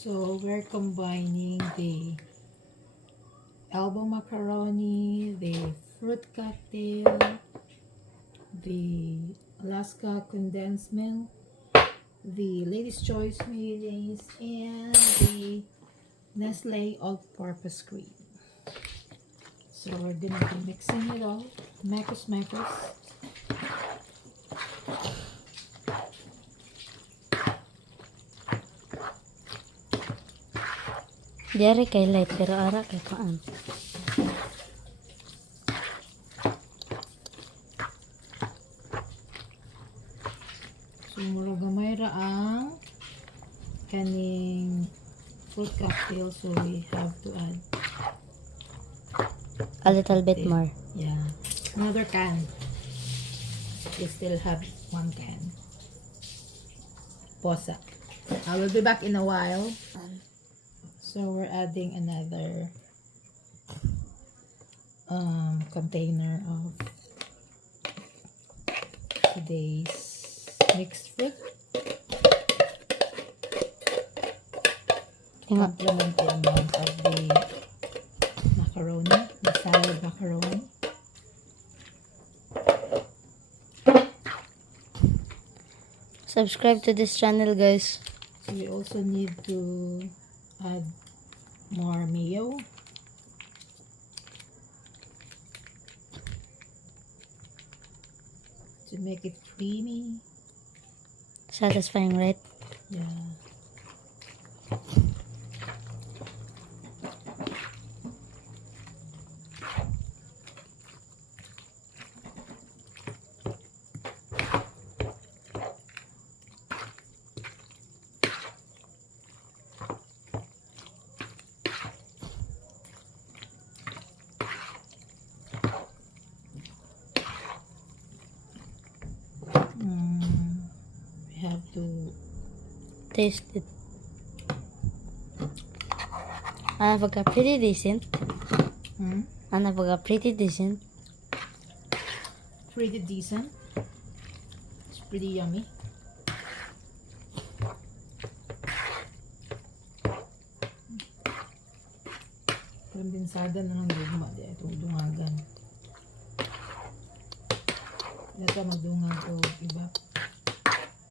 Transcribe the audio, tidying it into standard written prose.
So we're combining the elbow macaroni, the fruit cocktail, the Alaska condensed milk, the Lady's Choice mayonnaise, and the Nestle all-purpose cream. So we're gonna be mixing it all. Mekos. Diari kay light pero ara kay paan. So mura gamay ra ang kaning fruit cocktail, so we have to add A little bit more. yeah, another can. We still have one can. Posa. I will be back in a while. So we're adding another container of today's mixed fruit. Complement the amount of the macaroni, the salad macaroni. Subscribe to this channel, guys. So we also need to add more mayo. To make it creamy. Satisfying, right? Yeah. We have to Taste it. Anapaga pretty decent. Anapaga pretty decent. pretty decent. It's pretty yummy. Kondensada na ng dugma di itong dungagan. Ito magdungag o iba.